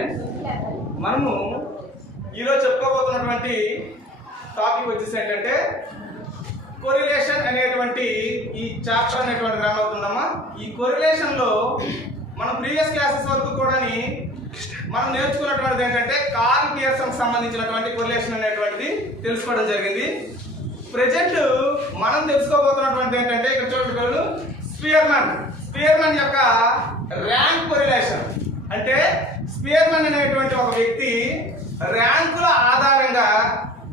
Students, మనము ఈరోజు చెప్పుకోబోతున్నటువంటి topic వచ్చేసి ఏంటంటే కొరిలేషన్ అనేటువంటి ఈ చాప్టర్ అనేటువంటి రన్ అవుతుందమ్మా. ఈ కొరిలేషన్ లో మనం ప్రీవియస్ క్లాసెస్ వరకు కూడా మనం నేర్చుకున్నటువంటిది ఏంటంటే కార్ల్ పియర్సన్ సంబంధించినటువంటి కొరిలేషన్ అనేటువంటిది తెలుసుకోవడం జరిగింది. ప్రెజెంట్ మనం తెలుసుకోబోతున్నటువంటి ఏంటంటే ఇక్కడ చూడండి, స్పియర్మన్ యొక్క ర్యాంక్ కొరిలేషన్. అంటే స్పియర్మన్ అనేటువంటి ఒక వ్యక్తి ర్యాంకుల ఆధారంగా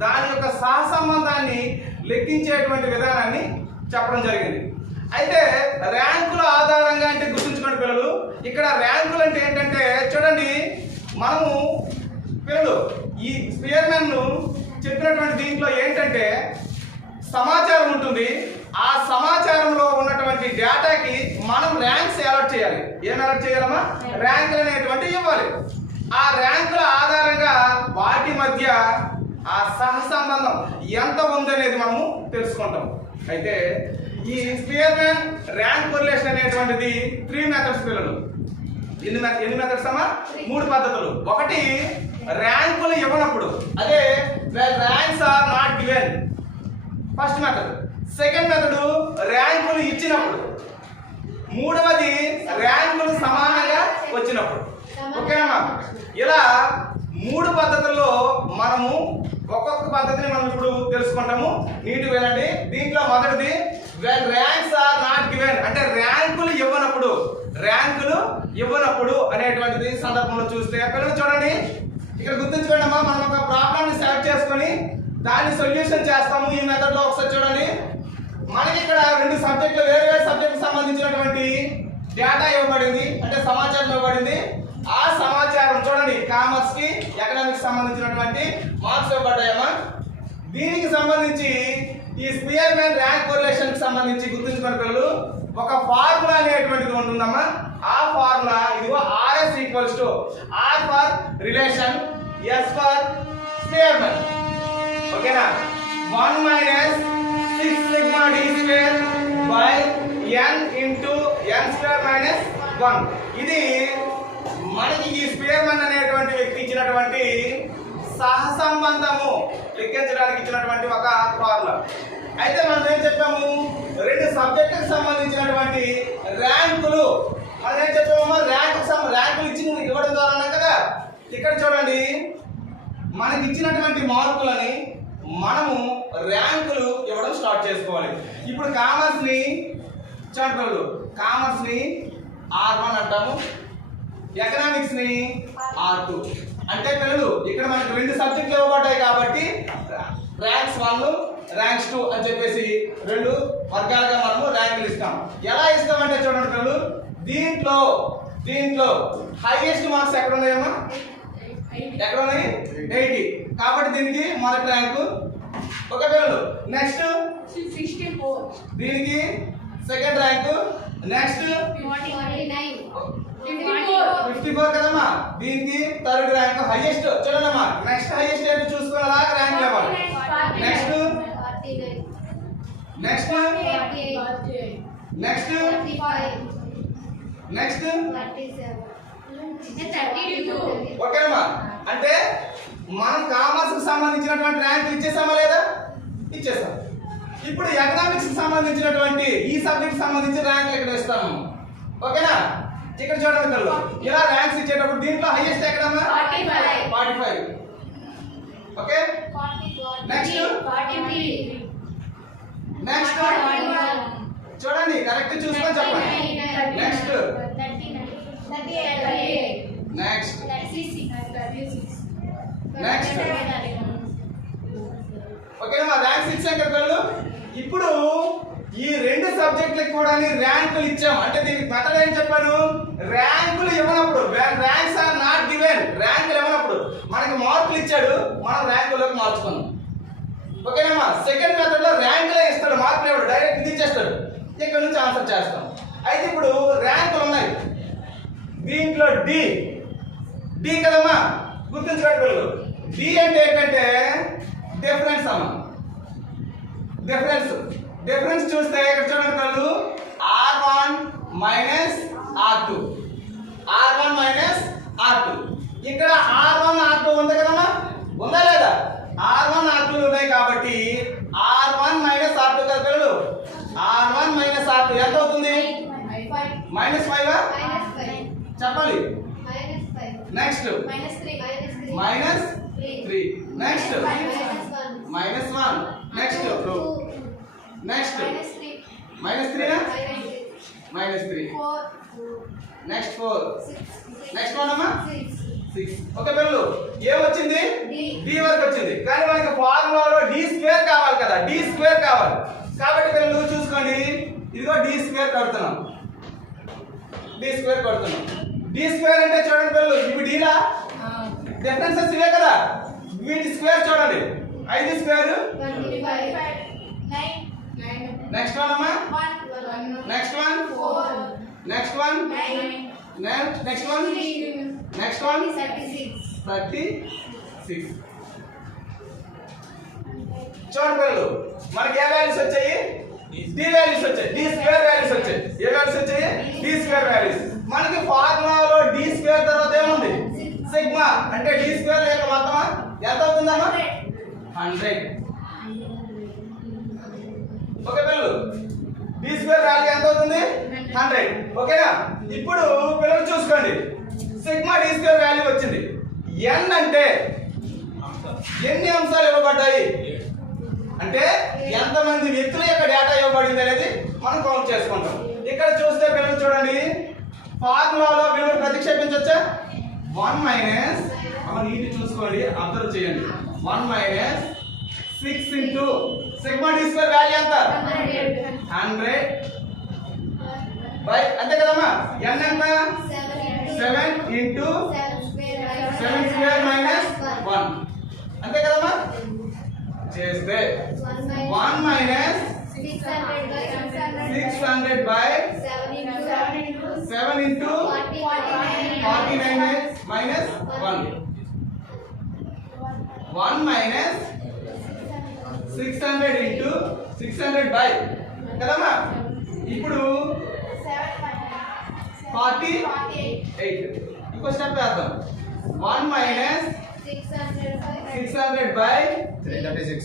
దాని యొక్క సహసంబంధాన్ని లెక్కించేటువంటి విధానాన్ని చెప్పడం జరిగింది. అయితే ర్యాంకుల ఆధారంగా అంటే గుర్తుంచుకోండి పిల్లలు, ఇక్కడ ర్యాంకులు అంటే ఏంటంటే చూడండి, మనము పిల్లలు ఈ స్పియర్మన్ చెప్పినటువంటి దీంట్లో ఏంటంటే సమాచారం ఉంటుంది. ఆ సమాచారంలో ఉన్నటువంటి డేటాకి మనం ర్యాంక్స్ అలర్ట్ చేయాలి. ఏం అలర్ట్ చేయాలమ్మా? ర్యాంకులు అనేటువంటి ఇవ్వాలి. ఆ ర్యాంకుల ఆధారంగా వాటి మధ్య ఆ సహసంబంధం ఎంత ఉందనేది మనము తెలుసుకుంటాం. అయితే ఈ స్పియర్మన్ ర్యాంక్ కొరిలేషన్ అనేటువంటిది 3 మెథడ్స్ పిల్లలు. ఎన్ని మెథడ్స్ అమ్మా? 3 పద్ధతులు. ఒకటి ర్యాంకులు ఇవ్వనప్పుడు, అదే ranks are not given, first method. Second method ర్యాంకులు ఇచ్చినప్పుడు. మూడవది ర్యాంకులు సమానంగా వచ్చినప్పుడు. ఓకేనమ్మా? ఇలా 3 పద్ధతుల్లో మనము ఒక్కొక్క పద్ధతిని మనం ఇప్పుడు తెలుసుకుంటాము. నీటి వినండి. దీంట్లో మొదటిది ర్యాంక్స్ ఆర్ నాట్ గివెన్, అంటే ర్యాంకులు ఇవ్వనప్పుడు అనేటువంటిది సందర్భంలో చూస్తే పిల్లలు చూడండి, ఇక్కడ గుర్తుంచుకోండి అమ్మా, మనం ఒక ప్రాబ్లమ్ ని సెలెక్ట్ చేసుకొని దాన్ని సొల్యూషన్ చేస్తాము. ఈ మెథడ్ లో ఒకసారి చూడండి, మనకి ఇక్కడ 2 సబ్జెక్టులు వేరు సబ్జెక్ట్ సంబంధించినటువంటి డేటా ఇవ్వబడింది, అంటే సమాచారం ఇవ్వబడింది. ఆ సమాచారం చూడండి, కామర్స్ కి ఎకనామిక్స్ సంబంధించినటువంటి మార్క్స్ ఇవ్వబడ్డాయమ్మా. దీనికి సంబంధించి ఈ స్పియర్మన్ ర్యాంక్ కొరిలేషన్ కి సంబంధించి గుర్తుంచుకోండి పిల్లలు, ఒక ఫార్ములా అనేటువంటిది ఉంటుందమ్మా. ఆ ఫార్ములా ఇదిగో RS equals to R for relation, S for Spearman. ఓకేనా? 1 minus 6 sigma d square by n into n square minus 1. ఇది మనకి ఈ స్పియర్మన్ అనేటువంటి వ్యక్తి ఇచ్చినటువంటి సహసంబంధము లెక్కించడానికి ఇచ్చినటువంటి ఒక ఫార్ములా. అయితే మనం ఏం చెప్పాము, 2 సబ్జెక్టులకు సంబంధించినటువంటి ర్యాంకులు మనం ఏం చెప్పాము, ర్యాంకులు ఇవ్వడం ద్వారా అన్నాం కదా. ఇక్కడ చూడండి, మనకి ఇచ్చినటువంటి మార్కులని మనము ర్యాంకులు ఇవ్వడం స్టార్ట్ చేసుకోవాలి. ఇప్పుడు కామర్స్ ని చూడండి, కామర్స్ ని R1 అంటాము, ఎకనామిక్స్ ని R2. అంటే పిల్లలు ఇక్కడ మనకు 2 సబ్జెక్టులు ఇవ్వబడ్డాయి కాబట్టి ర్యాంక్స్ 1 ర్యాంక్స్ 2 అని చెప్పేసి 2 వర్గాలుగా మనము ర్యాంకులు ఇస్తాం. ఎలా ఇస్తామంటే చూడండి పిల్లలు, దీంట్లో హైయెస్ట్ మార్క్స్ ఎక్కడ ఉన్నాయమ్మా? ఎక్కడ ఉన్నాయి? 80. కాబట్టి దీనికి మొదటి ర్యాంకు. ఓకే పిల్లలు, నెక్స్ట్ 64, దీనికి సెకండ్ ర్యాంకు. నెక్స్ట్ 54 కదమ్మా, దీనికి థర్డ్ ర్యాంక్. హైయెస్ట్ చూడండమ్మా, నెక్స్ట్ హైయెస్ట్ ఏంటో చూసుకునేలా ర్యాంక్ ఇవ్వాలి. నెక్స్ట్ నెక్స్ట్ నెక్స్ట్ నెక్స్ట్ ఓకేనమ్మా. అంటే మనం కామర్స్ కి సంబంధించినటువంటి ర్యాంక్ ఇచ్చేసామా లేదా? ఇచ్చేసాం. ఇప్పుడు ఎకనామిక్స్ కి సంబంధించినటువంటి ఈ సబ్జెక్ట్ సంబంధించిన ర్యాంక్ ఇక్కడ ఇస్తాము. ఓకేనా? ఇక్కడ చూడండి పిల్లలు, ఇలా ర్యాంక్స్ ఇచ్చేటప్పుడు దీంట్లో హైయెస్ట్ ఎక్కడమ్మా? 45. ఓకే, నెక్స్ట్ నెక్స్ట్ చూడండి, కరెక్ట్ చూసుకొని చెప్పండి. నెక్స్ట్ నెక్స్ట్ నెక్స్ట్ ఓకేనా? ర్యాంక్స్ ఇచ్చాం కదా పిల్లలు. ఇప్పుడు ఈ 2 సబ్జెక్టులకు కూడా ర్యాంకులు ఇచ్చాం. అంటే దీనికి మెథడ్ ఏం చెప్పాను, ర్యాంకులు ఇవ్వనప్పుడు, ర్యాంక్స్ ఆర్ నాట్ గివెన్, ర్యాంకులు ఇవ్వనప్పుడు మనకి మార్కులు ఇచ్చాడు, మనం ర్యాంకుల్లోకి మార్చుకున్నాం. ఓకేనమ్మా? సెకండ్ మెథడ్ లో ర్యాంకులే ఇస్తాడు, మార్కులు ఇవ్వడు, డైరెక్ట్ ఇది ఇచ్చేస్తాడు, ఇక్కడ నుంచి ఆన్సర్ చేస్తాం. అయితే ఇప్పుడు ర్యాంకులు ఉన్నాయి, దీంట్లో డి కదమ్మా, గుర్తుంచుకోండి పిల్లలు. డి అంటే ఏంటంటే డిఫరెన్స్ అమ్మా. డిఫరెన్స్ చూస్తే ఇక్కడ చూడండి పిల్లలు, R1 minus R2, R1 minus R2. ఇక్కడ R1 R2 ఉంది కదమ్మా, ఉందా లేదా? R1 R2 ఉన్నాయి కాబట్టి R1 మైనస్ R2 కదా పిల్లలు. R1 మైనస్ R2 ఎంత అవుతుంది? -5 చెప్పాలి. Next -3 next -1 next -3 next -3 next 4 next 1 అమ్మా 6. ఓకే పిల్లలు, ఏం వచ్చింది? d వరకు వచ్చింది. కానీ మనకి ఫార్ములాలో d స్క్వేర్ కావాలి కదా, d స్క్వేర్ కావాలి. కాబట్టి పిల్లలు చూసుకోండి, ఇదిగో d స్క్వేర్ కడుతున్నాం. d స్క్వేర్ అంటే చూడండి పిల్లలు, ఇవి d లా డిఫరెన్సెస్ ఇవే కదా, వీటి స్క్వేర్ చూడండి. 5 స్క్వేర్ నెక్స్ట్ 1 అమ్మా నెక్స్ట్ 1 నెక్స్ట్ 1 నెక్స్ట్ 1 నెక్స్ట్ 1 36. చూడండి పిల్లలు, మనకి ఏ వాల్యూస్ వచ్చాయి? d వాల్యూస్ వచ్చాయి, d స్క్వేర్ వాల్యూస్ వచ్చాయి. ఏ వాల్యూస్ వచ్చాయి? d square values. మనకి ఫార్ములాలో d స్క్వేర్ తర్వాత ఏముంది? సిగ్మా. అంటే d స్క్వేర్ యొక్క మొత్తం ఎంత అవుతుందమ్మా? 100. ఓకే పిల్లలు, d స్క్వేర్ వాల్యూ ఎంత అవుతుంది? 100. ఓకేనా? ఇప్పుడు పిల్లలు చూసుకోండి, సిగ్మా d స్క్వేర్ వాల్యూ వచ్చింది. n అంటే ఎన్ని అంశాలు ఇవ్వబడ్డాయి అంటే ఎంతమంది వ్యక్తుల యొక్క డేటా ఇవ్వబడింది అనేది మనం కౌంట్ చేసుకుంటాం. ఇక్కడ చూస్తే పిల్లలు చూడండి, ఫార్ములాలో విలువను ప్రతిక్షేపించవచ్చా? 1 మైనస్ నీటి చూసుకోండి, అబ్జర్వ్ చేయండి. 1 minus 6 into sigma d square value ఎంత? 100 బై అంతే కదమ్మా. n ఎంత? 7 ఇంటూ 7 స్క్వేర్ మైనస్ 1 అంతే కదమ్మా. చేస్తే 1 minus 600 by 7 into 49 minus 1 1 minus 600 into 600 by కదమ్మా. ఇప్పుడు 48. ఇంకో స్టెప్ వేద్దాం. 1 మైనస్ 600 బై 336.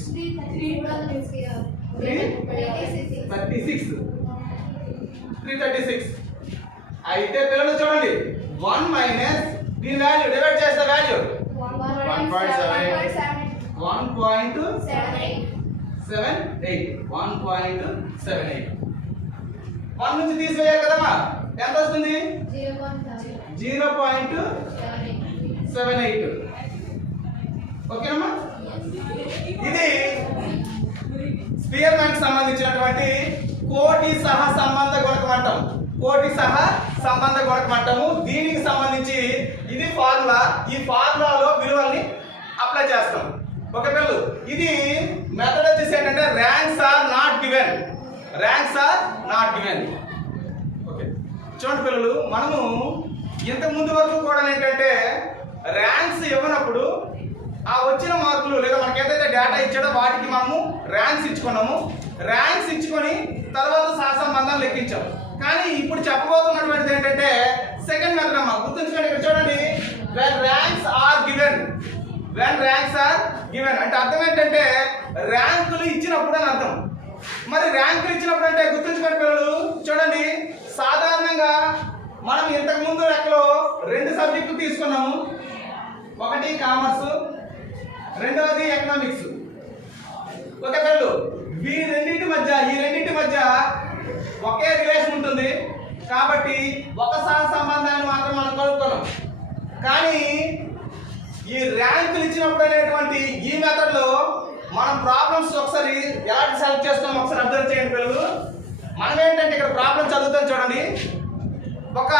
అయితే పిల్లలు చూడండి, 1 మైనస్ దీని వాల్యూ డివైడ్ చేస్తే వాల్యూ 1.78. 1 నుంచి తీసివేయాలి కదమ్మా, ఎంత వస్తుంది? 0.78. ఓకేనమ్మా. ఇది స్పియర్మాన్ కి సంబంధించినటువంటి కోటి సహ సంబంధ గుణకం అంటాం. కోటి సహ సంబంధ గుణకం అంటాము. దీనికి సంబంధించి ఇది ఫార్ములా. ఈ ఫార్ములాలో విలువల్ని అప్లై చేస్తాం. ఓకే పిల్లలు, ఇది మెథడ్ వచ్చేసి ఏంటంటే ranks are not given. Okay చూడండి పిల్లలు, మనము ఇంతకు ముందు వరకు కూడా ఏంటంటే ర్యాంక్స్ ఇవ్వనప్పుడు ఆ వచ్చిన మార్కులు లేదా మనకి ఏదైతే డేటా ఇచ్చాడో వాటికి మనము ర్యాంక్స్ ఇచ్చుకున్నాము. ర్యాంక్స్ ఇచ్చుకొని తర్వాత సహసంబంధాలు లెక్కించాం. కానీ ఇప్పుడు చెప్పబోతున్నటువంటిది ఏంటంటే సెకండ్ మెథడ్ అమ్మా. గుర్తుంచుకోండి, ఇక్కడ చూడండి, when ranks are given అంటే అర్థం ఏంటంటే ర్యాంకులు ఇచ్చినప్పుడు అని అర్థం. మరి ర్యాంకులు ఇచ్చినప్పుడు అంటే గుర్తుంచుకోండి పిల్లలు, చూడండి, సాధారణంగా మనం ఇంతకు ముందు లెక్కలో 2 సబ్జెక్టులు తీసుకున్నాము. ఒకటి కామర్స్, రెండవది ఎకనామిక్స్. ఓకే పిల్లలు, ఈ రెండింటి మధ్య ఒకే రిలేషన్ ఉంటుంది కాబట్టి ఒక సంబంధాన్ని మాత్రం మనం కలుపుకున్నాం. కానీ ఈ ర్యాంకులు ఇచ్చినప్పుడు అనేటువంటి ఈ మెథడ్ లో మనం ప్రాబ్లమ్స్ ఒకసారి ఎలా సెలెక్ట్ చేస్తాం ఒకసారి అబ్జర్వ్ చేయండి పిల్లలు. మనం ఏంటంటే ఇక్కడ ప్రాబ్లం చదువుతాం చూడండి. ఒక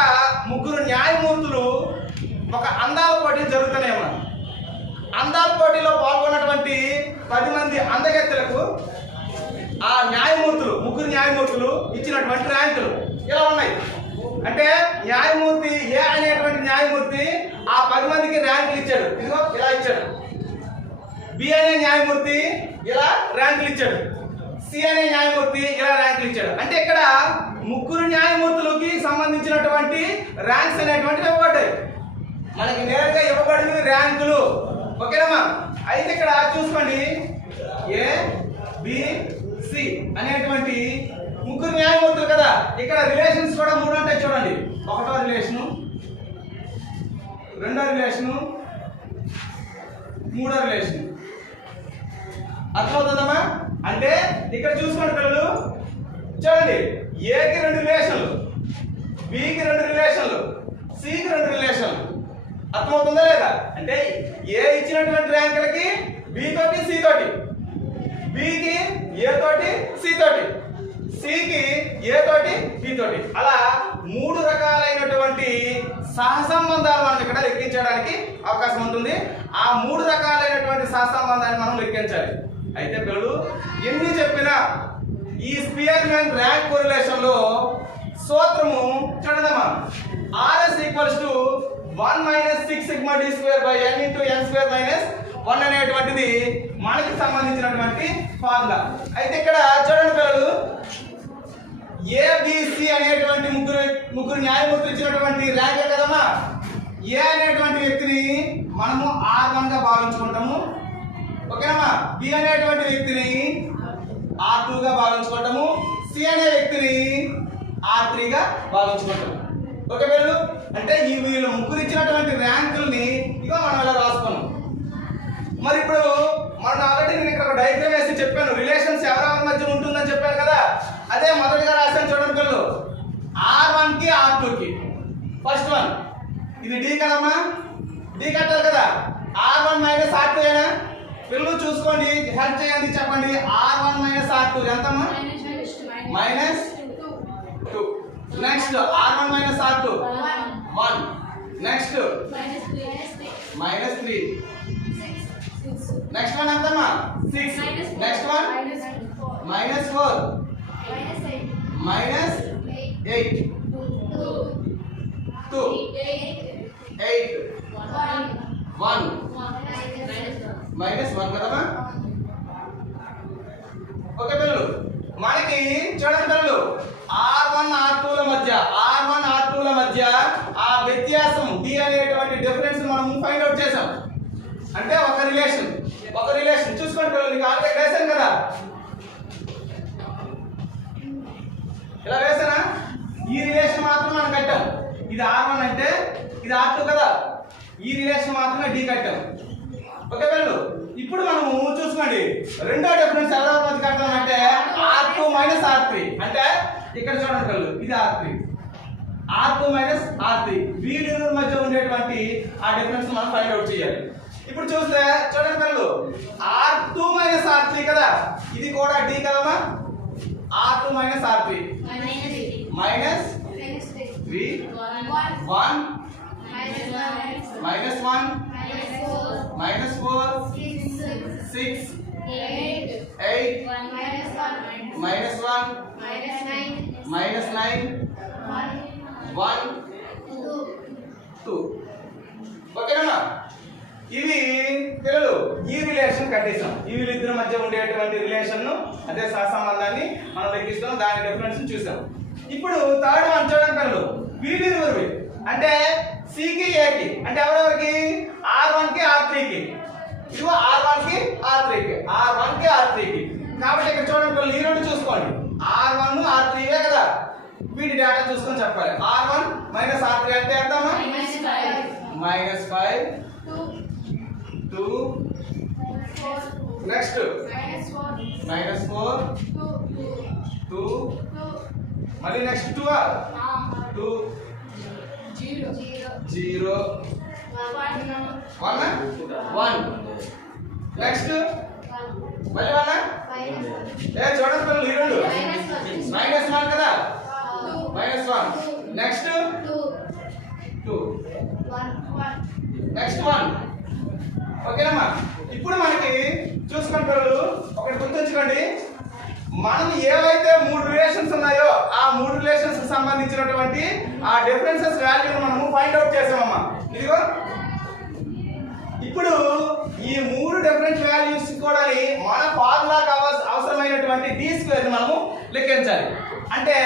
3 న్యాయమూర్తులు ఒక అందాల పోటీ జరుగుతున్నాయమ్మా. అందాల పోటీలో పాల్గొన్నటువంటి 10 మంది అందగత్తెలకు ఆ న్యాయమూర్తులు 3 న్యాయమూర్తులు ఇచ్చినటువంటి ర్యాంకులు ఇలా ఉన్నాయి. అంటే న్యాయమూర్తి ఏ అనేటువంటి న్యాయమూర్తి ఆ 10 మందికి ర్యాంకులు ఇచ్చాడు, ఇదిగో ఇలా ఇచ్చాడు. బి అనే న్యాయమూర్తి ఇలా ర్యాంకులు ఇచ్చాడు. సి అనే న్యాయమూర్తి ఇలా ర్యాంకులు ఇచ్చాడు. అంటే ఇక్కడ 3 న్యాయమూర్తులకి సంబంధించినటువంటి ర్యాంక్స్ అనేటువంటివి ఇవ్వబడ్డాయి. మనకి నేరుగా ఇవ్వబడినవి ర్యాంకులు. ఓకేనమ్మా? అయితే ఇక్కడ చూసుకోండి, ఏ బి సి అనేటువంటి ముగ్గురు న్యాయమూర్తులు కదా. ఇక్కడ రిలేషన్స్ కూడా మూడు ఉంటాయి చూడండి. ఒకటో రిలేషను, రెండో రిలేషను, మూడో రిలేషన్. అర్థమవుతుందమ్మా? అంటే ఇక్కడ చూసుకోండి పిల్లలు, చూడండి, ఏకి రెండు రిలేషన్లు, బికి రెండు రిలేషన్లు, సికి రెండు రిలేషన్లు. అర్థమవుతుందా లేదా? అంటే ఏ ఇచ్చినటువంటి ర్యాంకులకి బి తోటి సి తోటి, బికి ఏ తోటి సి తోటి, సికి ఏ తోటి బి తోటి, అలా మూడు రకాలైనటువంటి సహసంబంధాలు మనం ఇక్కడ లెక్కించడానికి అవకాశం ఉంటుంది. ఆ మూడు రకాలైనటువంటి సహసంబంధాన్ని మనం లెక్కించాలి. అయితే పిల్లలు ఎన్ని చెప్పినా ఈ స్పియర్మాన్ ర్యాంక్ కోరిలేషన్ లో సూత్రము చూడదమ్మా, RS equals to 1 - 6 sigma d square by n into n square minus 1 అనేటువంటిది మనకి సంబంధించినటువంటి ఫార్ములా. అయితే ఇక్కడ చూడండి పిల్లలు, ఏబిసి అనేటువంటి ముగ్గురు న్యాయమూర్తులు ఇచ్చినటువంటి ర్యాంక్ కదమ్మా. ఏ అనేటువంటి వ్యక్తిని మనము R1 గా భావించుకుంటాము. ఓకేనమ్మా? బి అనేటువంటి వ్యక్తిని R2 గా భావించుకుంటాము. సి అనే వ్యక్తిని R3 గా భావించుకుంటాము. ఓకే పిల్లలు? అంటే ఈ వీళ్ళు ముగ్గురు ఇచ్చినటువంటి ర్యాంకుల్ని ఇక మనం ఇలా రాసుకున్నాం. మరి ఇప్పుడు మనం ఆల్రెడీ నేను ఇక్కడ డయాగ్రామ్ వేసి చెప్పాను, రిలేషన్స్ ఎవరెవరి మధ్య ఉంటుందని చెప్పాను కదా. అదే మొదటిగా రాశాను చూడండి పిల్లలు, R1 కి R2 కి. ఫస్ట్ వన్ ఇది డి కదమ్మా, డి కట్టాలి కదా. R1 - R2 ఏనా పిల్లలు? చూసుకోండి, హెల్ప్ చేయండి, చెప్పండి. R1 - R2 ఎంతమ్మా? -2. Next R1 - R2 1. Next -3. Next one ఎంతమ్మా? 6. నెక్స్ట్ వన్ -4 -8 2 8 1 -1 కదమ్మా. ఓకే పిల్లలు, మనకి చూడండి పిల్లలు, R1 R2 ల మధ్య ఆ వ్యత్యాసం D అనేటువంటి డిఫరెన్స్ మనం ఫైండ్ అవుట్ చేసాం. అంటే ఒక రిలేషన్ చూసుకోండి పిల్లలు, మీకు ఆల్రెడీ వేసాను కదా. ఇలా వేసానా? ఈ రిలేషన్ మాత్రం మనం కట్టాం. ఇది R1 అంటే ఇది R2 కదా. ఈ రిలేషన్ మాత్రమే D కట్టాం. ఓకే పిల్లలు, ఇప్పుడు మనము చూసుకోండి, రెండో డిఫరెన్స్ ఎవరెవరి మధ్య కడతామంటే R2 - R3. అంటే ఇక్కడ చూడండి పిల్లలు, ఇది R3 R3 వీళ్ళిద్దరి మధ్య ఉండేటువంటి ఆ డిఫరెన్స్ మనం ఫైండ్ అవుట్ చేయాలి. ఇప్పుడు చూస్తే చూడండి పిల్లలు, R2 - R3 కదా, ఇది కూడా D కదమ్మా. R2 - R3 -3 1 -1 -4 6 8 -1 -9 1 2. ఓకేనా? ఇవి పిల్లలు ఈ రిలేషన్ కండిషన్, ఈ వీళ్ళిద్దరి మధ్య ఉండేటువంటి రిలేషన్ అదే సహసంబంధాన్ని మనం లెక్కిస్తాం, దాని డిఫరెన్స్ చూసాం. ఇప్పుడు థర్డ్ వన్ చూడండి పిల్లలు, వీళ్ళిరువురు అంటే సికి ఏకి, అంటే ఎవరెవరికి? R1 కి R3 కి. ఇదిగో R1 కి R3 కి, R1 కి R3 కి. కాబట్టి ఇక్కడ చూడండి పిల్లలు, ఈ రెండు చూసుకోండి, R1 R3 కదా. వీటి డేటా చూసుకొని చెప్పాలి. R1 - R3 అంటే ఎంతమ్మా? -5 2 నెక్స్ట్ -4 2 మళ్ళీ నెక్స్ట్ 2 0 1 నెక్స్ట్ మళ్ళీ 1 చూడండి పిల్లలు, ఈ రెండు -1 కదా, -1 నెక్స్ట్ 2 నెక్స్ట్ 1. ఓకేనమ్మా? ఇప్పుడు మనకి చూసుకోండి పిల్లలు, ఒకటి గుర్తుంచుకోండి, మనం ఏవైతే మూడు రిలేషన్స్ ఉన్నాయో ఆ మూడు రిలేషన్స్ కి సంబంధించినటువంటి ఆ డిఫరెన్సెస్ వాల్యూని మనము ఫైండ్ అవుట్ చేసామమ్మా. ఇదిగో ఇప్పుడు ఈ మూడు డిఫరెన్స్ వాల్యూస్ కూడా మన ఫార్ములాకి అవసరమైనటువంటి d² మనము లెక్కించాలి. అంటే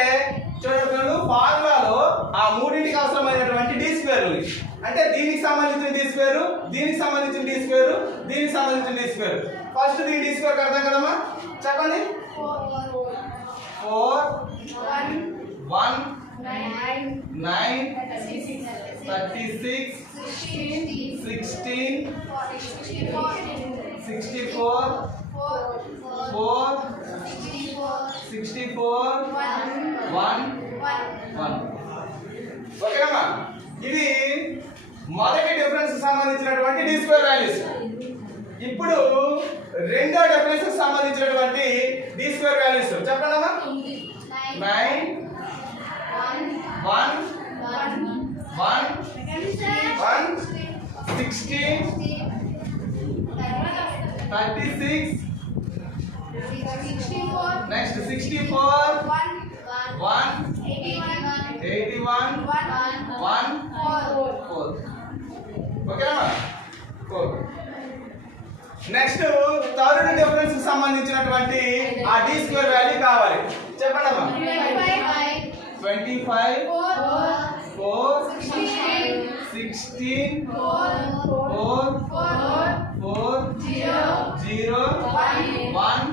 చూడండి ఫార్ములాలో ఆ మూడింటికి అవసరమైనటువంటి d² అంటే దీనికి సంబంధించిన డి స్క్వేర్, దీనికి సంబంధించిన డి స్క్వేర్, దీనికి సంబంధించిన డి స్క్వేర్. ఫస్ట్ దీని డి స్క్వేర్ కడతాం కదమ్మా, చెప్పండి. 4 1 9 36 16 64 4 64 1 1. ఓకేనమ్మా, ఇవి మొదటి డిఫరెన్స్ సంబంధించినటువంటి డి స్క్వేర్ వాల్యూస్. ఇప్పుడు రెండో డిఫరెన్స్ సంబంధించినటువంటి డి స్క్వేర్ వాల్యూస్ చెప్పండి అమ్మా. 9 1 1 16 36 నెక్స్ట్ 64 1 81 1 4. ఓకేనమ్మా, 4. నెక్స్ట్ థర్డ్ డిఫరెన్స్ సంబంధించినటువంటి ఆ డి స్క్వేర్ వాల్యూ కావాలి, చెప్పండి అమ్మా. 25 4 16 4 4 0 1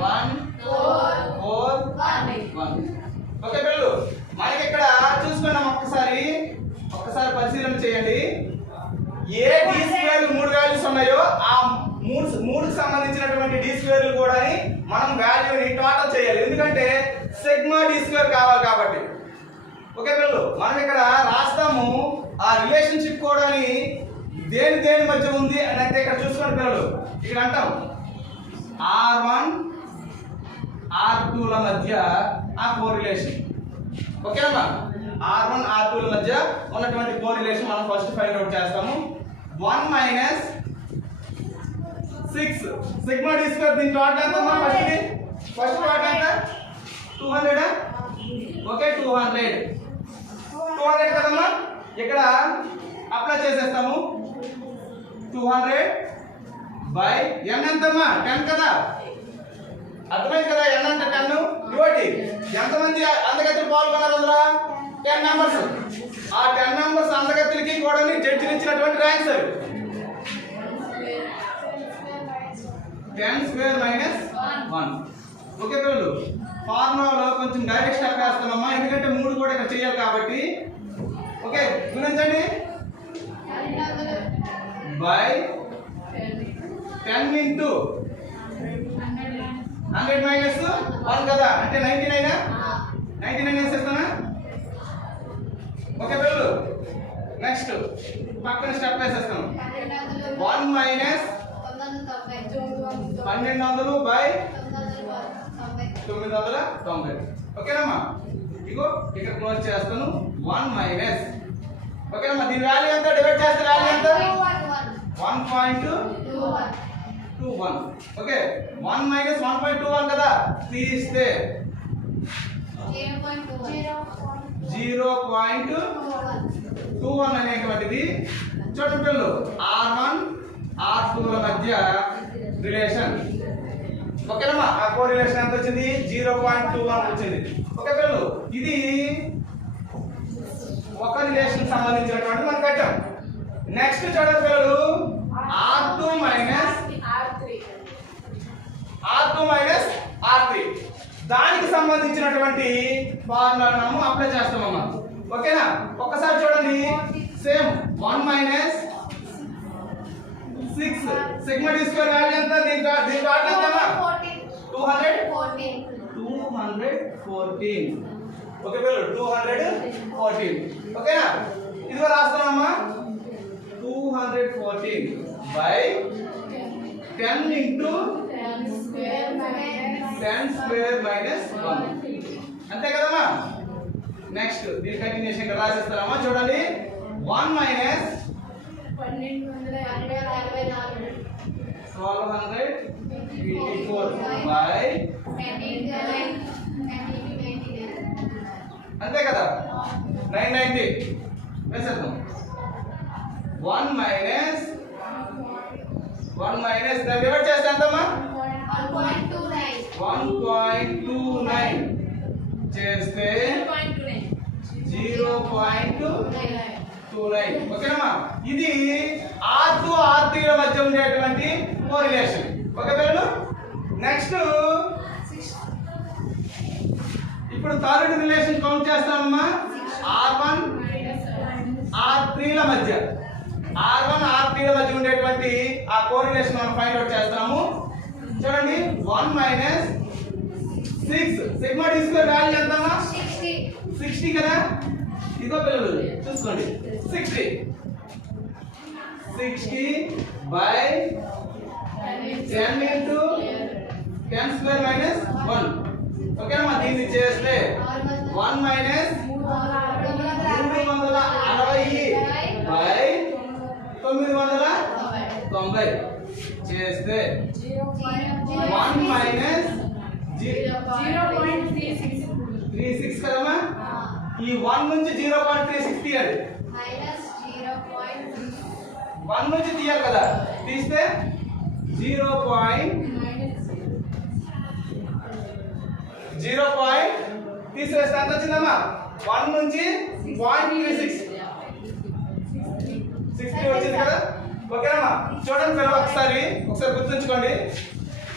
1 4 1. ఓకే పిల్లలు, మనకి ఇక్కడ చూసుకున్నాం. ఒక్కసారి పరిశీలన చేయండి. ఏ డి స్క్వేర్ 3 వాల్యూస్ ఉన్నాయో ఆ మూడుకి సంబంధించినటువంటి డి స్క్వేర్లు కూడా మనం వాల్యూని టోటల్ చేయాలి, ఎందుకంటే సిగ్మా డి స్క్వేర్ కావాలి కాబట్టి. ఓకే పిల్లలు, మనం ఇక్కడ రాస్తాము ఆ రిలేషన్షిప్ కూడా దేని మధ్య ఉంది అని అంటే ఇక్కడ చూసుకోండి పిల్లలు. ఇక్కడ అంటాం R1 R2 ల మధ్య ఆ కోరిలేషన్. ఓకేనమ్మా, R1 R2 ల మధ్య ఉన్నటువంటి కోరిలేషన్ మనం ఫస్ట్ ఫైండ్ అవుట్ చేస్తాము. 1 మైనస్ 6 సిగ్మా డి స్క్వేర్. దీని టోటల్ ఎంత అమ్మా? ఫస్ట్ టోటల్ ఎంత? 200. ఓకే, 200 కదమ్మా. ఇక్కడ అప్లై చేసేస్తాము. 200 బై n ఎంతమ్మా? 10 కదా, అర్థమైంది కదా. n అంటే 10. ఇవ్వండి, ఎంతమంది అందగత్తులు పాల్గొన్నారు అందులో? 10 మెంబర్స్. ఆ 10 మెంబర్స్ అందగత్తులకి కూడా జడ్జిలు ఇచ్చినటువంటి ర్యాంక్స్ అవి. 10 స్క్వేర్ మైనస్ 1. ఓకే పిల్లలు, ఫార్ములాలో కొంచెం డైరెక్ట్ స్టెప్ వేస్తామమ్మా, ఎందుకంటే 3 కూడా ఇక్కడ చేయాలి కాబట్టి. ఓకే, గుణించండి. బై 10 ఇంటూ 100 మైనస్ 1 కదా, అంటే 99. 99 వేసేస్తానా? ఓకే పిల్లలు, నెక్స్ట్ పక్కన స్టెప్ వేసేస్తాను. 1 మైనస్ 1200 బై 990. ఓకేనమ్మా, ఇగో ఇక్కడ క్లోజ్ చేస్తాను. 1 మైనస్. ఓకేనమ్మా, దీని వాల్యూ ఎంత? డివైడ్ చేస్తే వాల్యూ ఎంత? 1.21. ఓకే, 1 మైనస్ 1.21 కదా, తీస్తే 0.21 అనేటువంటిది. చూడండి పిల్లలు, R1 R2 ల మధ్య రిలేషన్. ఓకేనమ్మా, ఆ కోరిలేషన్ ఎంత వచ్చింది? 0.21 వచ్చింది. ఓకే పిల్లలు, ఇది ఒక రిలేషన్ సంబంధించినటువంటి మనం కట్టాం. నెక్స్ట్ చూడండి పిల్లలు, R2 మైనస్ R3 దానికి సంబంధించినటువంటి ఫార్ములాను అప్లై చేస్తామమ్మా. ఓకేనా, ఒక్కసారి చూడండి. Same 1 minus 6 sigma D square value ఎంత? దీని టోటల్ ఎంతమ్మా? 214. ఓకే పిల్లలు, 214. ఓకేనా, ఇదిగో రాస్తామమ్మా. 214 బై 10 ఇంటూ 10 స్క్వేర్ మైనస్ 1. అంతే కదమ్మా. నెక్స్ట్ దీని కంటిన్యూషన్ ఇక్కడ రాసేస్తారమ్మా. చూడండి, 1 మైనస్ 1284 బై అంతే కదా, 990 వేసేద్దాం. 1 మైనస్ దాన్ని డివైడ్ చేస్తే ఎంతమ్మా? 1.29 చేస్తే 0.29. 29. ఓకేనమ్మా? ఇది R2 R3 ల మధ్య ఉండేటువంటి కోరిలేషన్. ఓకే పిల్లలు? నెక్స్ట్ ఇప్పుడు థర్డ్ రిలేషన్ కౌంట్ చేస్తామమ్మా. R1 R3 ల మధ్య ఉండేటువంటి ఆ కోరిలేషన్ మనం ఫైండ్ అవుట్ చేస్తాము. చూడండి 1 minus 6 sigma D square value ఎంతమ్మా? 60 కదా. ఇదో పిల్లలు చూసుకోండి 60 బై 10 ఇంటూ 10 స్క్వేర్ మైనస్ 1. ఓకేనమ్మా? దీన్ని చేస్తే 1 మైనస్ 360 బై 990 చేస్తే 1 మైనస్ 0.36 కదమ్మా. ఈ 1 నుంచి 0.36 తీయాలి. 1 నుంచి తీయాలి కదా. తీస్తే 0. తీసివేస్తే ఎంత వచ్చిందమ్మా? 1 నుంచి 0.36 60 వచ్చింది కదా. ఓకేనమ్మా? చూడండి పిల్లలు ఒకసారి గుర్తుంచుకోండి.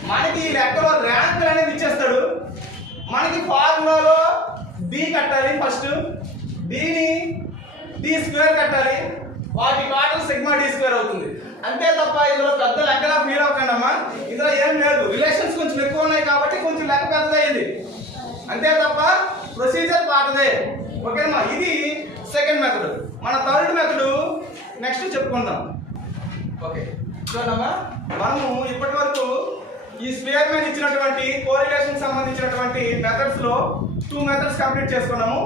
మనకి ఈ లెక్కలో ర్యాంకులు అనేది ఇచ్చేస్తాడు. మనకి ఫార్ములాలో d కట్టాలి. ఫస్ట్ dని d స్క్వేర్ కట్టాలి. వాటి టోటల్ సిగ్మా d స్క్వేర్ అవుతుంది. అంతే తప్ప ఇందులో పెద్ద లెక్కలా ఫీల్ అవ్వకండి అమ్మా. ఇందులో ఏం లేదు. రిలేషన్స్ కొంచెం ఎక్కువ ఉన్నాయి కాబట్టి కొంచెం లెక్క పెద్దదైంది. అంతే తప్ప ప్రొసీజర్ పాతదే. ఓకేనమ్మా? ఇది సెకండ్ మెథడ్. మన థర్డ్ మెథడ్ నెక్స్ట్ చెప్పుకుందాం. ఓకే చూడమ్మా, మనము ఇప్పటి వరకు ఈ స్క్వేర్ మీద ఇచ్చినటువంటి కోరిలేషన్ సంబంధించినటువంటి మెథడ్స్ లో 2 మెథడ్స్ కంప్లీట్ చేసుకున్నాము.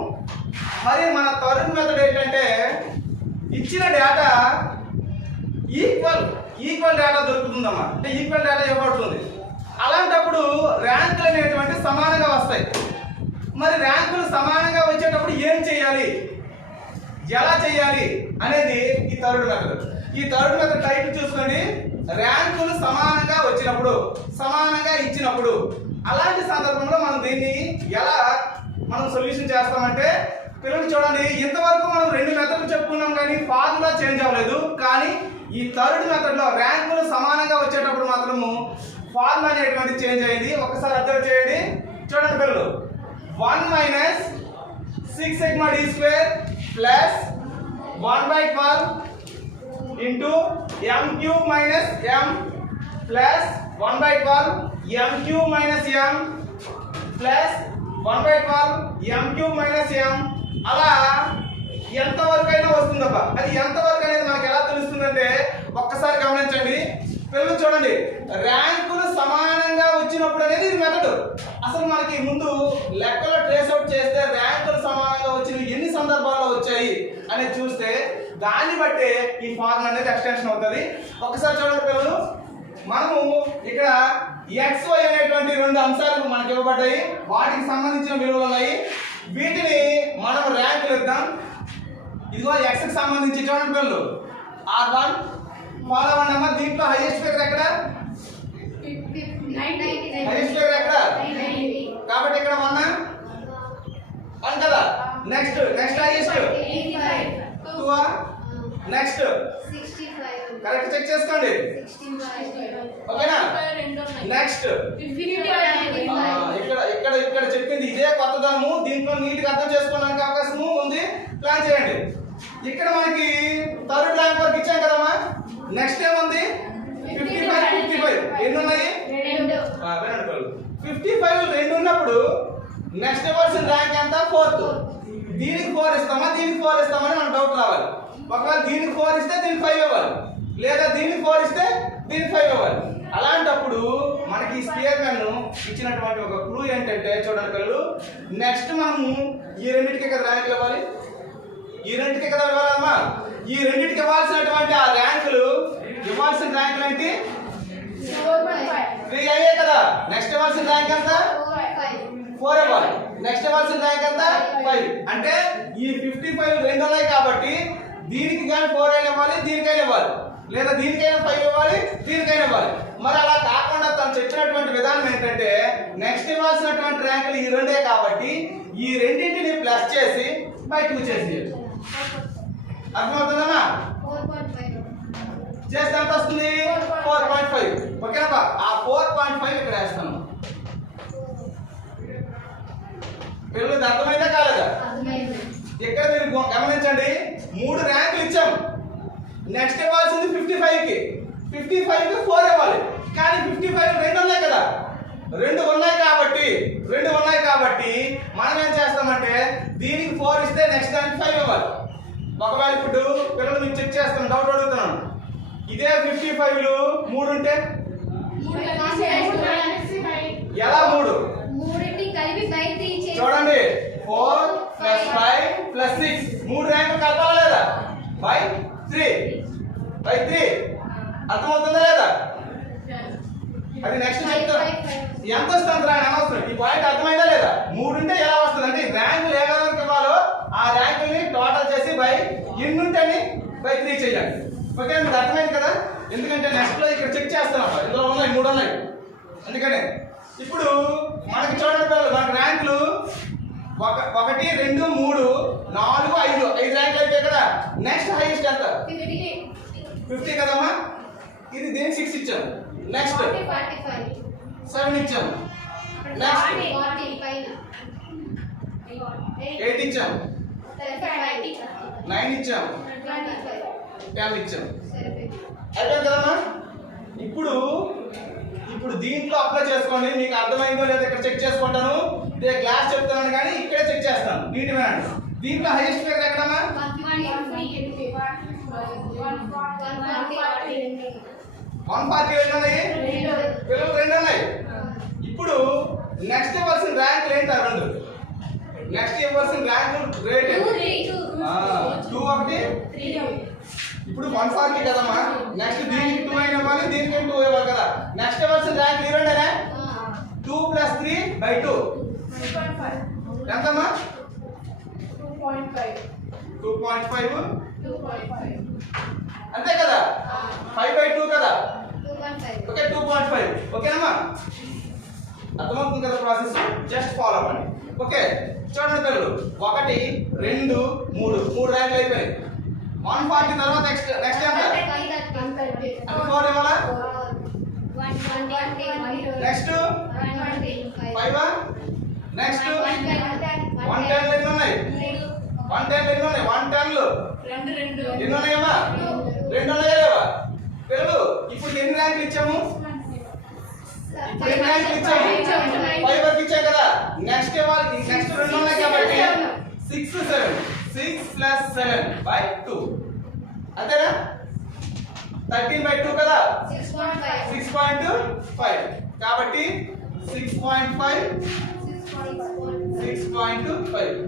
మరి మన థర్డ్ మెథడ్ ఏంటంటే ఇచ్చిన డేటా ఈక్వల్ డేటా దొరుకుతుందమ్మా. అంటే ఈక్వల్ డేటా ఇవ్వబడుతుంది. అలాంటప్పుడు ర్యాంకులు అనేటువంటి సమానంగా వస్తాయి. మరి ర్యాంకులు సమానంగా వచ్చేటప్పుడు ఏం చేయాలి, ఎలా చేయాలి అనేది ఈ థర్డ్ మెథడ్. ఈ థర్డ్ మెథడ్ టైటిల్ చూసుకోండి. ర్యాంకులు సమానంగా వచ్చినప్పుడు, సమానంగా ఇచ్చినప్పుడు, అలాంటి సందర్భంలో మనం దీన్ని ఎలా సొల్యూషన్ చేస్తామంటే పిల్లలు చూడండి, ఇంతవరకు మనం 2 మెథడ్లు చెప్పుకున్నాం కానీ ఫార్ములా చేంజ్ అవ్వలేదు. కానీ ఈ థర్డ్ మెథడ్ లో ర్యాంకులు సమానంగా వచ్చేటప్పుడు మాత్రము ఫార్ములా అనేటువంటి చేంజ్ అయింది. ఒకసారి అబ్జర్వ్ చేయండి. చూడండి పిల్లలు, 1 minus 6 sigma D square plus 1/12 into m cube minus m plus 1/12 m cube minus m plus 1/12 m cube minus m. అలా ఎంతవరకు అయినా వస్తుందబ్బా. అది ఎంతవరకు అనేది మనకు ఎలా తెలుస్తుందంటే ఒక్కసారి గమనించండి పిల్లలు. చూడండి, ర్యాంకులు సమానంగా వచ్చినప్పుడు అనేది ఇది మెథడ్. అసలు మనకి ముందు లెక్కలో ట్రేస్ అవుట్ చేస్తే ర్యాంకులు సమానంగా వచ్చినవి ఎన్ని సందర్భాల్లో వచ్చాయి అనేది చూస్తే దాన్ని బట్టే ఈ ఫార్ములా అనేది ఎక్స్టెన్షన్ అవుతుంది. ఒకసారి చూడండి పిల్లలు, మనము ఇక్కడ XY అనేటువంటి 2 అంశాలు మనకి ఇవ్వబడ్డాయి. వాటికి సంబంధించిన విలువలు ఉన్నాయి. వీటిని మనం ర్యాంకులు ఇద్దాం. ఇదిగో x కి సంబంధించి చూడండి పిల్లలు, R1 ఫాలో అవ్వండి అమ్మా. దీంట్లో హైయెస్ట్ ఫిగర్ ఎక్కడ? హైయెస్ట్ ఫిగర్ ఎక్కడ? కాబట్టి ఇక్కడ 1 కదా. Next highest 2. Next correct check చేసుకోండి. ఓకేనా? నెక్స్ట్ ఇక్కడ చెప్పింది ఇదే కొత్తదనము. దీంట్లో నీట్గా అర్థం చేసుకోవడానికి అవకాశం ఉంది. ప్లాన్ చేయండి. ఇక్కడ మనకి థర్డ్ ర్యాంక్ వరకు ఇచ్చాం కదమ్మా. నెక్స్ట్ ఏముంది? 55 ఎన్ని ఉన్నాయి? 55 2 ఉన్నప్పుడు నెక్స్ట్ ఇవ్వాల్సిన ర్యాంక్ ఎంత? 4th. దీనికి 4 ఇస్తామా, దీనికి 4 ఇస్తామని మనకు డౌట్ రావాలి. ఒకవేళ దీనికి 4 ఇస్తే దీనికి 5 ఇవ్వాలి, లేదా దీనికి 4 ఇస్తే దీనికి 5 ఇవ్వాలి. అలాంటప్పుడు మనకి ఈ స్క్వేర్ మ్యాన్ ఇచ్చినటువంటి ఒక క్లూ ఏంటంటే చూడండి పిల్లలు, నెక్స్ట్ మనము ఈ రెండింటికి కదా ర్యాంకులు ఇవ్వాలి. ఈ రెండింటికి కదా ఇవ్వాలమ్మా. ఈ రెండింటికి ఇవ్వాల్సినటువంటి ఆ ర్యాంకులు, ఇవ్వాల్సిన ర్యాంకులు ఏంటి? 3 అయ్యే కదా. నెక్స్ట్ ఇవ్వాల్సిన ర్యాంక్ ఎంత? 4 ఇవ్వాలి. నెక్స్ట్ ఇవ్వాల్సిన ర్యాంక్ ఎంత? 5. అంటే ఈ 55 2 ఉన్నాయి కాబట్టి దీనికి కానీ 4 అయినా ఇవ్వాలి, దీనికైనా ఇవ్వాలి, లేదా దీనికైనా 5 ఇవ్వాలి, దీనికైనా ఇవ్వాలి. మరి అలా కాకుండా తను చెప్పినటువంటి విధానం ఏంటంటే నెక్స్ట్ ఇవ్వాల్సినటువంటి ర్యాంకులు ఈ 2 కాబట్టి ఈ రెండింటిని ప్లస్ చేసి బై 2 చేసి అర్థమవుతుందమ్మా? 4.5 చేస్తే ఎంత వస్తుంది? 4.5. ఓకేనా? ఆ 4.5 ఇక్కడ వేస్తాను. పిల్లలు అర్థమైందా కాలేదా? ఇక్కడ మీరు గమనించండి, 3 ర్యాంకులు ఇచ్చాం. నెక్స్ట్ ఇవ్వాల్సింది 55 కి. 55 కి 4 ఇవ్వాలి. కానీ 55 రెండు ఉన్నాయి కదా, రెండు ఉన్నాయి కాబట్టి మనం ఏం చేస్తామంటే దీనికి 4 ఇస్తే నెక్స్ట్ దానికి 5 ఇవ్వాలి. ఒకవేళ ఇప్పుడు పిల్లలు మీకు చెక్ చేస్తాను, డౌట్ అడుగుతున్నాను. ఇదే 55 3 ఉంటే ఎలా 3? చూడండి, 4 + 5 + 6 3 ర్యాంకులు కలపాలా లేదా? బై 3 అర్థమవుతుందా లేదా? అది నెక్స్ట్ చెప్తాను. ఎంత వస్తుంది రా అనవసరం, ఈ పాయింట్ అర్థమైందా లేదా? 3 ఉంటే ఎలా వస్తుంది అంటే ర్యాంకులు ఏ విధంగా ఇవ్వాలో ఆ ర్యాంకుల్ని టోటల్ చేసి బై ఎన్ని ఉంటేని బై 3 చేయాలి. ఓకే, మీకు అర్థమైంది కదా? ఎందుకంటే నెక్స్ట్ లో ఇక్కడ చెక్ చేస్తున్నాం, ఇందులో ఉన్నాయి 3 ఉన్నాయి. అందుకనే ఇప్పుడు మనకి చూడండి పిల్లలు, మనకి ర్యాంకులు 1 2 3 4 5 ర్యాంకులు అయిపోయాయి కదా. నెక్స్ట్ హైయెస్ట్ ఎంత? 50 కదమ్మా. ఇది దేనికి 6 ఇచ్చాము. నెక్స్ట్ 7 ఇచ్చాము. నెక్స్ట్ 8 ఇచ్చాము. 9 ఇచ్చాము. 10 ఇచ్చాము. అయిపోయింది కదమ్మా. ఇప్పుడు దీంట్లో అప్లై చేసుకోండి. మీకు అర్థమైందో లేదో ఇక్కడ చెక్ చేసుకుంటాను. ఇదే క్లాస్ చెప్తాను కానీ ఇక్కడే చెక్ చేస్తాను. నీటి వినండి. దీంట్లో హైయెస్ట్ ఫిగర్ ఎక్కడమ్మా? 140 ఉన్నాయి. పిల్లలు 2 ఉన్నాయి. ఇప్పుడు నెక్స్ట్ ఇవ్వాల్సిన ర్యాంకులు ఏంటి? 2. నెక్స్ట్ ఇవ్వాల్సిన ర్యాంకులు రేట్ 2 1 ఇప్పుడు 140 కదమ్మా. నెక్స్ట్ దీనికి 2 అయినా ఇవ్వాలి, దీనికి 2 ఇవ్వాలి కదా. నెక్స్ట్ ఇవ్వాల్సిన ర్యాంక్ ఈ రెండేనా? 2 + 3 / 2 ఎంతమ్మా? 2.5 అంతే కదా. 5/2 కదా. ఓకే, 2.5. ఓకేనమ్మా? అర్థమవుతుంది కదా ప్రాసెస్? జస్ట్ ఫాలో అవ్వండి. ఓకే, చూడండి పిల్లలు, 1 2 3 ర్యాంకులు అయిపోయాయి. 140 తర్వాత నెక్స్ట్ ఎంత? 4 ఇవ్వాలా? నెక్స్ట్ 5. నెక్స్ట్ 110 ఎన్ని ఉన్నాయి? 110 ఎన్ని ఉన్నాయి? 110లు ఎన్ని ఉన్నాయమ్మా? 2 ఉన్నాయా లేవా? పిల్లలు ఇప్పుడు ఎన్ని ర్యాంకులు ఇచ్చాము? 5 వరకు ఇచ్చాం కదా. నెక్స్ట్ ఇవ్వాలి. నెక్స్ట్ 2 ఉన్నాయి కాబట్టి 6 7 6 + 7 / 2 అంతేనా? 13/2 కదా. 6.5 కాబట్టి 6.5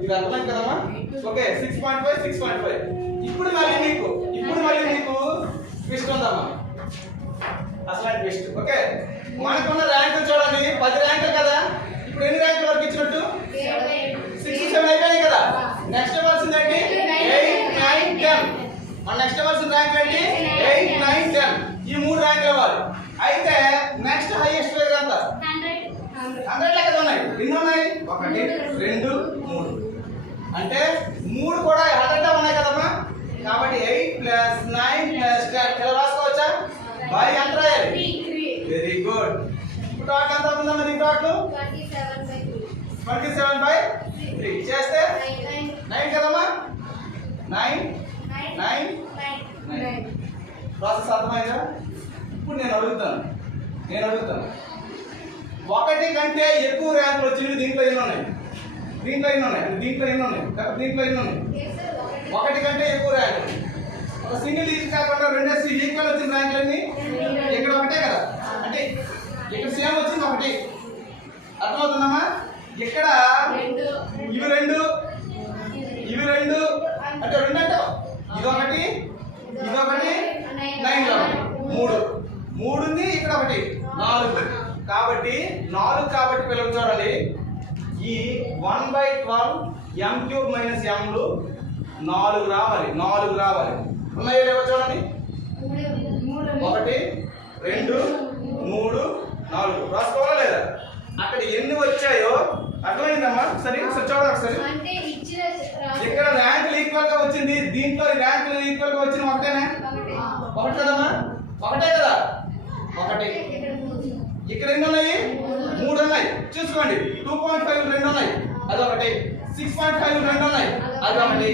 ఇది అర్థమైంది కదమ్మా? ఓకే, 6.5 ఇప్పుడు మళ్ళీ మీకు ట్విస్ట్ ఉందమ్మా. అసలు ట్విస్ట్. ఓకే, మనకున్న ర్యాంకులు చూడండి, 10 ర్యాంకులు కదా. ఇప్పుడు ఎన్ని ర్యాంకుల వరకు ఇచ్చినట్టు? 6 7 అయిపోయాయి కదా. నెక్స్ట్ ఇవ్వాల్సింది ఏంటి? 8 9 10. మన నెక్స్ట్ ఇవ్వాల్సిన ర్యాంక్ ఏంటి? 8 9 10. ఈ 3 ర్యాంకులు ఇవ్వాలి. అయితే నెక్స్ట్ హైయెస్ట్ ఫిగర్ ఎంత? 100 లెక్క ఉన్నాయి. ఎన్ని ఉన్నాయి? 1 2 3 అంటే 3 కూడా 100 ఉన్నాయి కదమ్మా. కాబట్టి 8 + 9 + 10 ఇలా రాసుకోవచ్చా? బై ఎంత రాయాలి? Very good. ఇప్పుడు టోటల్ ఎంత అవుతుందమ్మా? దీని టోటల్ 27/3 చేస్తే 9 కదమ్మా. 9 ప్రాసెస్ అర్థమైందా? ఇప్పుడు నేను అడుగుతాను 1 కంటే ఎక్కువ ర్యాంకులు వచ్చినవి దీంట్లో ఎన్ని ఉన్నాయి? 1 కంటే ఎక్కువ ర్యాంకులు. ఒక సింగిల్ డిజిట్ కాకుండా 2 ఈక్వల్ వచ్చిన ర్యాంకులన్నీ ఇక్కడ ఒకటే కదా. అంటే ఇక్కడ సేమ్ వచ్చింది 1. అర్థమవుతుందమ్మా? ఇక్కడ ఇవి 2 అంటే 2 అంటే ఇదొకటి 9 3 ఉంది. ఇక్కడ 1 4 కాబట్టి 4 కాబట్టి పిల్లలు చూడాలి. ఈ 1/12 m³ - mలు 4 రావాలి. ఉన్నాయో లేవో చూడండి. 1 2 3 4 రాసుకోవాలా లేదా? అక్కడ ఎన్ని వచ్చాయో అర్థమైందమ్మా? సరే చూడండి ఒకసారి. ఇక్కడ ర్యాంకులు ఈక్వల్ గా వచ్చింది. దీంట్లో ర్యాంకులు ఒకటే కదా, ఒకటి. ఇక్కడ ఎన్ని ఉన్నాయి? 3 ఉన్నాయి. చూసుకోండి. 2.5 రెండు ఉన్నాయి, అదొకటి. 6.5 రెండు ఉన్నాయి, అదొకటి.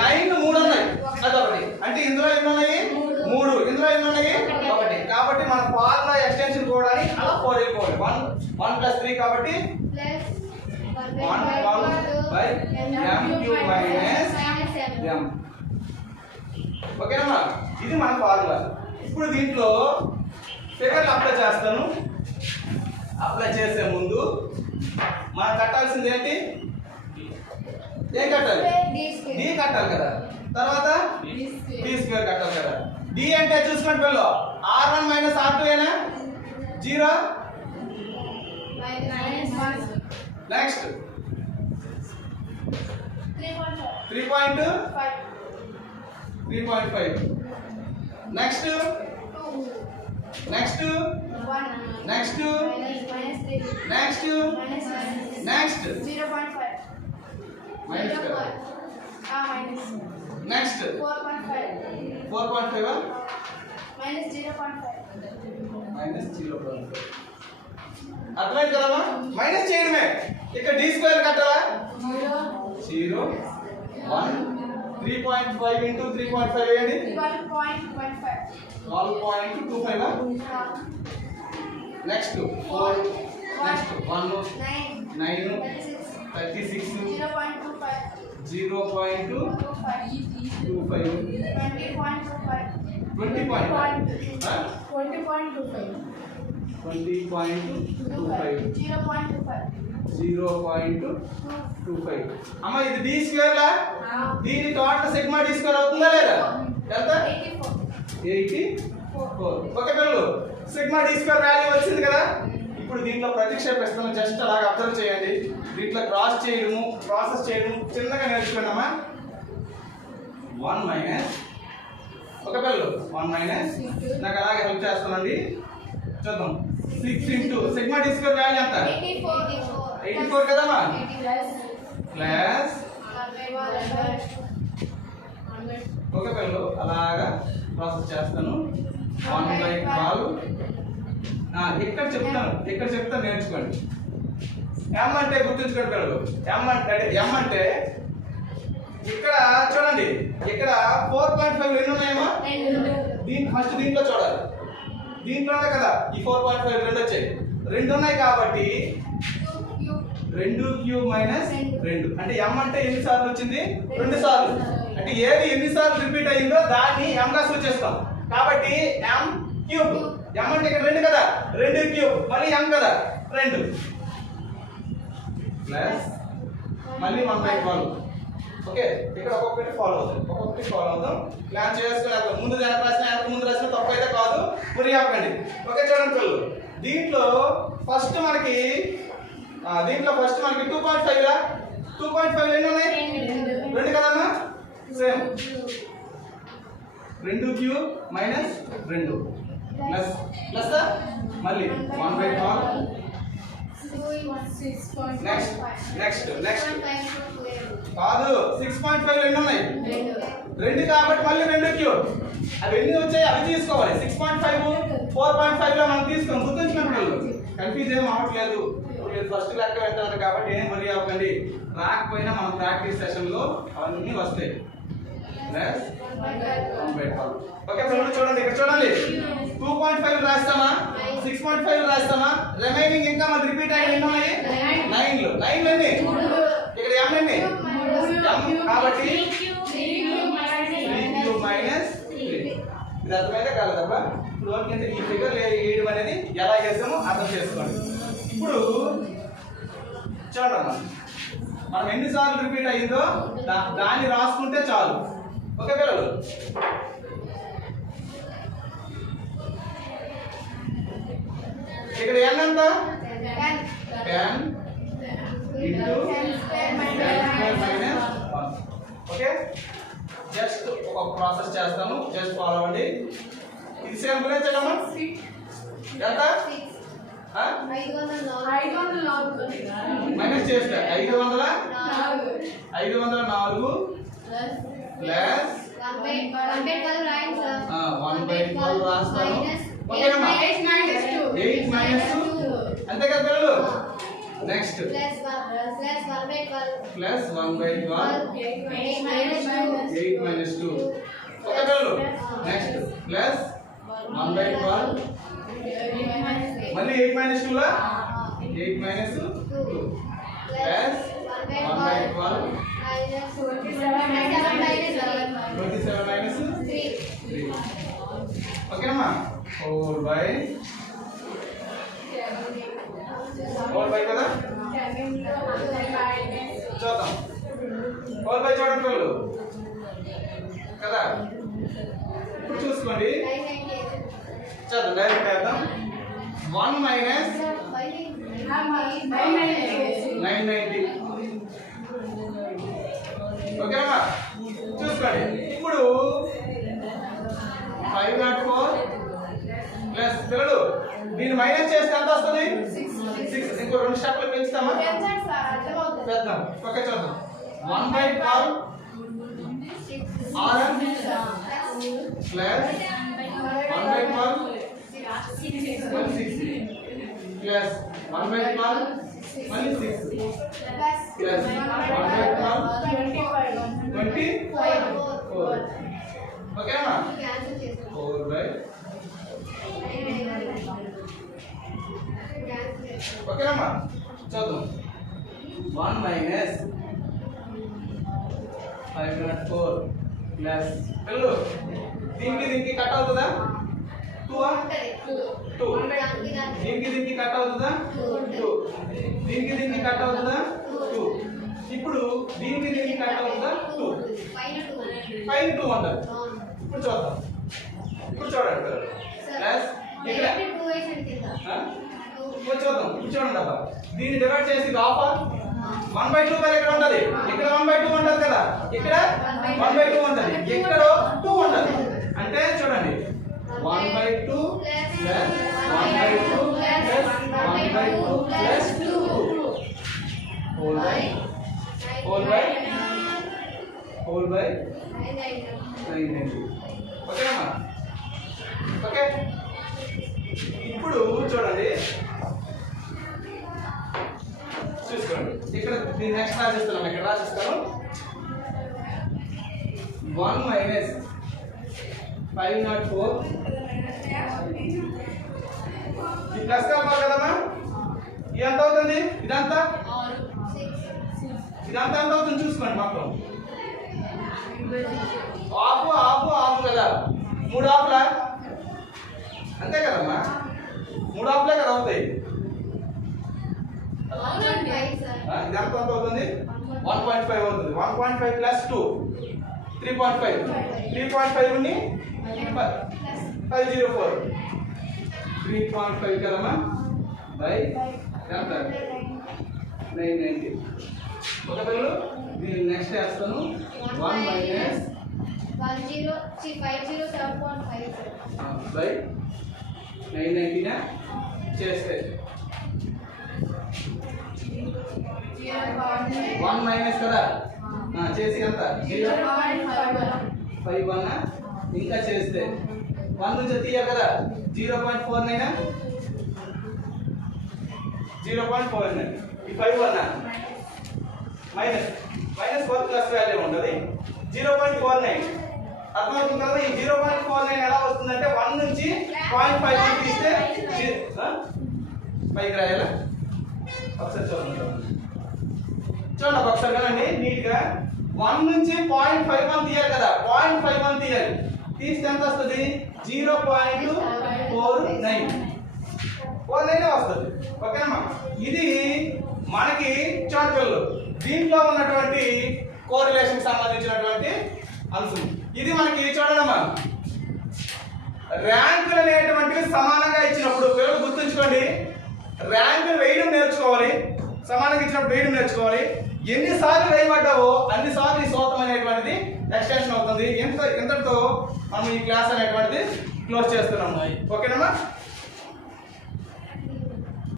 9 3 ఉన్నాయి, అదొకటి. అంటే ఇందులో ఎన్ని ఉన్నాయి? 3. ఇందులో ఎన్ని ఉన్నాయి? ఒకటి. కాబట్టి మన ఫార్ములా ఎక్స్టెన్షన్ కోవడానికి అలా 4 వెళ్ళిపోవాలి. 1 + 3 కాబట్టి 1/m³ - m. ఓకేనా? ఇది మన ఫార్ములా. ఇప్పుడు దీంట్లో ఫిగర్లు అప్లై చేస్తాను. అప్లై చేసే ముందు మనం కట్టాల్సింది ఏంటి? ఏం కట్టాలి? డి కట్టాలి కదా. తర్వాత d² కట్టాలి కదా. డి అంటే చూసుకోండి పిల్లలు, r1 - r2 ఏనా? 0. నెక్స్ట్ 3.5. నెక్స్ట్ 1. నెక్స్ట్ 0.5. నెక్స్ట్ 4.5. 4.5 -0.5. అర్థమైంది కదమ్మా? మైనస్ చేయడమే. ఇక్కడ d² కట్టాలా? 0 1 3.5 × 3.5 వేయండి. 12.25. నెక్స్ట్ 4. నెక్స్ట్ 1 9 36 0.25 0.25. అమ్మ ఇది d² లా? దీని టోటల్ సిగ్మా d² అవుతుందా లేదా? ఎంత? 84. ఓకే పిల్లలు, సిగ్మా d² వాల్యూ వచ్చింది కదా. ఇప్పుడు దీంట్లో ప్రతిక్షేపిస్తాను. జస్ట్ అలాగ అబ్జర్వ్ చేయండి. దీంట్లో క్రాస్ చేయడము, ప్రాసెస్ చేయడము చిన్నగా నేర్చుకోండి అమ్మా. 1 మైనస్, ఒక పిల్లలు 1 మైనస్, నాకు అలాగే హెల్ప్ చేస్తానండి. చూద్దాం. 6 ఇంటూ సిగ్మా d² వాల్యూ ఎంత? 84 కదమ్మా. ప్లస్ ఒక పిల్లలు అలాగా ప్రాసెస్ చేస్తాను. 1/12. ఇక్కడ చెప్తాను నేర్చుకోండి. m అంటే గుర్తుంచుకోండి పిల్లలు. m అంటే ఇక్కడ చూడండి, ఇక్కడ 4.5 ఎన్ని ఉన్నాయమ్మా? ఫస్ట్ దీంట్లో చూడాలి. దీంట్లోనే కదా ఈ 4.5 రెండు వచ్చాయి. 2 ఉన్నాయి కాబట్టి 2³ - 2 అంటే m అంటే ఎన్ని సార్లు వచ్చింది? 2 సార్లు. అంటే ఏది ఎన్ని సార్లు రిపీట్ అయ్యిందో దాన్ని m గా సూచిస్తాం. కాబట్టి m³. m అంటే ఇక్కడ 2 కదా, 2³ మళ్ళీ m కదా 2 ప్లస్ మళ్ళీ 1/12. ఓకే, ఇక్కడ ఒక్కొక్కటి ఫాలో అవుతాం. ప్లాన్ చేసుకుని ముందు రాసిన తప్పు అయితే కాదు, మురి ఆపకండి. ఓకే చూడండి పిల్లలు, దీంట్లో ఫస్ట్ మనకి 2.5 లా? 2.5 ఎన్ని ఉన్నాయి? 2 కదమ్మా. సేమ్ 2³ - 2 ప్లస్ మళ్ళీ 1/12. నెక్స్ట్ కాదు, 6.5 ఎన్ని ఉన్నాయి? 2 కాబట్టి మళ్ళీ 2³. అవి ఎన్ని వచ్చాయి అవి తీసుకోవాలి. 6.5 4.5 లో మనం తీసుకున్నాం. గుర్తుంచుకోండి, కన్ఫ్యూజ్ ఏం అవ్వట్లేదు. ఫస్ట్ లెక్క పెట్టాలి కాబట్టి ఏం వరి అవ్వకండి. రాకపోయినా మన ప్రాక్టీస్ సెషన్ లో అవన్నీ వస్తాయి. ఓకే పిల్లలు చూడండి, ఇక్కడ చూడండి. 2.5 రాస్తామా, 6.5 రాస్తామా? రిమైనింగ్ ఇంకా మన రిపీట్ అయ్యి ఎన్ని ఉన్నాయి? 9 ఎన్ని? ఇక్కడ m ఎన్ని? కాబట్టి 3³ - 3. ఇది అర్థమైతే కాలేదబ్బా. ఇప్పుడు ఓకే, ఈ ఫిగర్ వేయడం అనేది ఎలా చేసామో అర్థం చేసుకోండి. ఇప్పుడు చూడమ్మా, మనం ఎన్నిసార్లు రిపీట్ అయ్యిందో దాన్ని రాసుకుంటే చాలు. ఓకే పిల్లలు, ఇక్కడ n ఎంత? 10 ఇంటూ 10² - 1. ఓకే, జస్ట్ ఒక ప్రాసెస్ చేస్తాను, జస్ట్ ఫాలో అవ్వండి. ఇది సేమ్ గురించి చెప్పమ్మా. ఎంత? 504 మైనస్ చేస్తా. 504 ప్లస్ 1/12 రాయండి సార్. 1/12 రాస్తాను. ఓకేనమ్మా? 8 minus 2. 8 minus 2. అంతే కదా పిల్లలు? Next Plus 1/12. Plus 1/12 8 minus 2. 8 minus 2. Okay పిల్లలు? నెక్స్ట్ ప్లస్ 1/12 మళ్ళీ 8 minus 2 లా 8 minus 2 ప్లస్ 1/12 27 minus 3. ఓకేనమ్మా? 4/4 కదా? చూద్దాం. 4/4 చూడండి పిల్లలు కదా? ఇప్పుడు చూసుకోండి. చూద్దాం డైరెక్ట్ వేద్దాం. 1 minus 990. ఓకేనమ్మా? చూసుకోండి. ఇప్పుడు 504 ప్లస్ పిల్లలు దీన్ని మైనస్ చేస్తే ఎంత వస్తుంది? 6. ఇంకో 2 స్టెప్లు పెంచుతామా? పెద్దాం. ఓకే చూద్దాం. 1/12 Rm ప్లస్ 1/12 మళ్ళీ 6 ప్లస్ 1/12 మళ్ళీ 6 ప్లస్ 1/12 24. ఓకేనమ్మా? 4/. ఓకేనమ్మా? చూద్దాం. 1 minus 504 ప్లస్ పిల్లలు దీనికి కట్ అవుతుందా? 2 దీనికి కట్ అవుతుందా? 2 దీనికి కట్ అవుతుందా? 2 ఇప్పుడు దీనికి కట్ అవుతుందా? 2 పైన 2 ఉంటుంది. ఇప్పుడు చూద్దాం. ఇప్పుడు చూడండి పిల్లలు ప్లస్ ఇక్కడ ఇప్పుడు చూద్దాం. ఇప్పుడు చూడండి అబ్బా దీన్ని డివైడ్ చేసి ఆఫ్ 1/2 మరి ఇక్కడ ఉంటది. ఇక్కడ 1/2 ఉంటది కదా? ఇక్కడ 1/2 ఉంటది. ఇక్కడ 2 ఉంటది. అంటే చూడండి 1/2 plus 1/2 plus 1/2 plus 2 whole by 990. ఓకేనమ్మా? ఓకే ఇప్పుడు చూడండి చూసుకోండి. ఇక్కడ దీన్ని నెక్స్ట్ రాసిస్తున్నాను. ఇక్కడ రాసిస్తాను. 1 minus 504 ఈ ప్లస్ కలపాలి కదమ్మా? ఇది ఎంత అవుతుంది? ఇదంతా ఎంత అవుతుంది చూసుకోండి. మొత్తం ఆఫ్ కదా? 3 ఆఫ్లా అంతే కదమ్మా? 3 ఆఫ్లే కదా అవుతాయి. ఇది ఎంత అవుతుంది? 1.5 అవుతుంది. 1.5 ప్లస్ 2 3.5 3.5 ని 504 3.5 కదమ్మా బై ఎంత 990. ఒక పిల్లలు దీన్ని నెక్స్ట్ వేస్తాను. 1 minus 507.5 బై 990 నా చేస్తే 1 మైనస్ కదా? చేసి ఎంత? 0.51 ఇంకా చేస్తే 1 నుంచి తీయాలి కదా? 0.49 0.49 ఈ 51 మైనస్ 1 ప్లస్ వాల్యూ ఉంటుంది 0.49. అర్థమవుతుంది కదా? ఈ 0.49 ఎలా వస్తుందంటే 1 నుంచి 0.51 తీస్తే పైకి రాయాలా? ఒకసారి చూడండి ఒకసారి కదండి నీట్గా 1 నుంచి 0.51 తీయాలి కదా? 0.51 తీయాలి. తీస్తే ఎంత వస్తుంది? 0.49 వస్తుంది. ఓకేనమ్మా? ఇది మనకి చూడగలరు దీంట్లో ఉన్నటువంటి కోరిలేషన్ సంబంధించినటువంటి అంశం. ఇది మనకి చూడడమ్మా ర్యాంకులు అనేటువంటివి సమానంగా ఇచ్చినప్పుడు పిల్లలు గుర్తుంచుకోండి. ర్యాంకులు వేయడం నేర్చుకోవాలి. సమానంగా ఇచ్చినప్పుడు వేయడం నేర్చుకోవాలి. ఎన్నిసార్లు వేయబడ్డావో అన్నిసార్లు ఈ సూత్రం అనేటువంటిది ఎక్స్టెన్షన్ అవుతుంది. ఇంతటితో మనం ఈ క్లాస్ అనేటువంటిది క్లోజ్ చేస్తున్నాము. ఓకేనమ్మా?